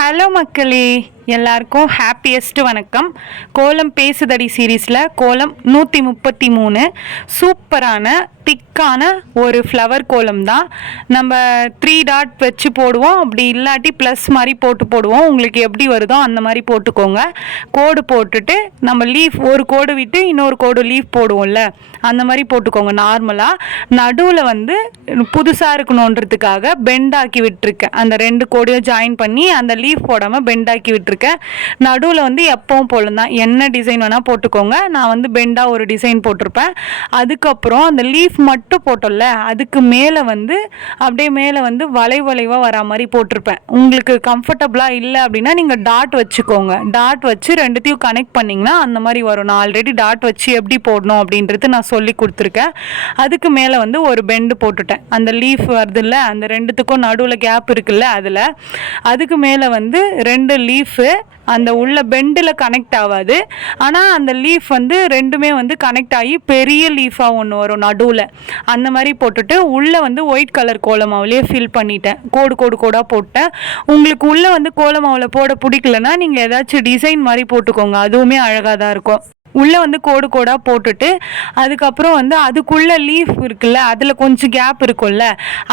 Hello மக்களே, எல்லாருக்கும் happiest வணக்கம். கோலம் பேசுதடி சீரீஸில் கோலம் 133 சூப்பரான திக்கான ஒரு ஃப்ளவர் கோலம் தான். நம்ம 3 டாட் வச்சு போடுவோம், அப்படி இல்லாட்டி ப்ளஸ் மாதிரி போடுவோம். உங்களுக்கு எப்படி வருதோ அந்த மாதிரி போட்டுக்கோங்க. கோடு போட்டுட்டு நம்ம லீஃப் ஒரு கோடு விட்டு இன்னொரு கோடு லீஃப் போடுவோம்ல, அந்த மாதிரி போட்டுக்கோங்க. நார்மலாக நடுவில் வந்து புதுசாக இருக்கணுன்றதுக்காக பெண்டாக்கி விட்டுருக்கேன். அந்த 2 கோடையும் ஜாயின் பண்ணி அந்த லீஃப் போடாமல் பெண்டாக்கி விட்டுருக்கேன். நடுவில் வந்து எப்பவும் போல தான் என்ன டிசைன் வேணால் போட்டுக்கோங்க. நான் வந்து பெண்டாக ஒரு டிசைன் போட்டிருப்பேன். அதுக்கப்புறம் அந்த லீஃப் மட்டும் போட்டோம்ல, அதுக்கு மேலே வந்து அப்படியே மேலே வந்து வளைவாக வரா மாதிரி போட்டிருப்பேன். உங்களுக்கு கம்ஃபர்டபுளாக இல்லை அப்படின்னா நீங்கள் டாட் வச்சுக்கோங்க. டாட் வச்சு ரெண்டுத்தையும் கனெக்ட் பண்ணிங்கன்னா அந்த மாதிரி வரும். நான் ஆல்ரெடி டாட் வச்சு எப்படி போடணும் அப்படின்றது நான் சொல்லி கொடுத்துருக்கேன். அதுக்கு மேலே வந்து ஒரு பெண்டு போட்டுட்டேன். அந்த லீஃப் வருதுல்ல, அந்த ரெண்டுத்துக்கும் நடுவில் கேப் இருக்குல்ல, அதில் அதுக்கு மேலே வந்து 2 லீஃபு அந்த உள்ள பெண்டில் கனெக்ட் ஆகாது. ஆனால் அந்த லீஃப் வந்து ரெண்டுமே வந்து கனெக்ட் ஆகி பெரிய லீஃபாக ஒன்று வரும் நடுவில். அந்த மாதிரி போட்டுட்டு உள்ளே வந்து ஒயிட் கலர் கோலமாவிலே ஃபில் பண்ணிட்டேன். கோடாக போட்டேன். உங்களுக்கு உள்ளே வந்து கோலமாவில் போட பிடிக்கலன்னா நீங்கள் ஏதாச்சும் டிசைன் மாதிரி போட்டுக்கோங்க, அதுவுமே அழகாக தான் இருக்கும். உள்ளே வந்து கோடாக போட்டுட்டு அதுக்கப்புறம் வந்து அதுக்குள்ளே லீஃப் இருக்குல்ல, அதில் கொஞ்சம் கேப் இருக்கும்ல,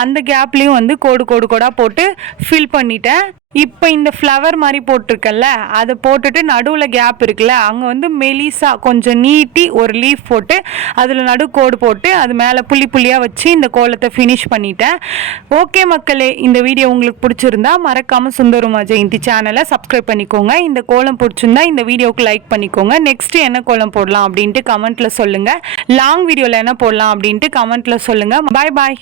அந்த கேப்லேயும் வந்து கோடாக போட்டு ஃபில் பண்ணிட்டேன். இப்போ இந்த ஃப்ளவர் மாதிரி போட்டிருக்கல்ல, அதை போட்டுட்டு நடுவில் கேப் இருக்குல்ல, அங்கே வந்து மெலிசா கொஞ்சம் நீட்டி ஒரு லீஃப் போட்டு அதில் கோடு போட்டு அது மேலே புள்ளியாக வச்சு இந்த கோலத்தை ஃபினிஷ் பண்ணிட்டேன். ஓகே மக்களே, இந்த வீடியோ உங்களுக்கு பிடிச்சிருந்தா மறக்காமல் சுந்தருமா ஜெயந்தி சேனலை சப்ஸ்கிரைப் பண்ணிக்கோங்க. இந்த கோலம் பிடிச்சிருந்தா இந்த வீடியோவுக்கு லைக் பண்ணிக்கோங்க. நெக்ஸ்ட்டு என்ன கோலம் போடலாம் அப்படின்ட்டு கமெண்ட்டில் சொல்லுங்கள். லாங் வீடியோவில் என்ன போடலாம் அப்படின்ட்டு கமெண்ட்டில் சொல்லுங்கள். பாய்.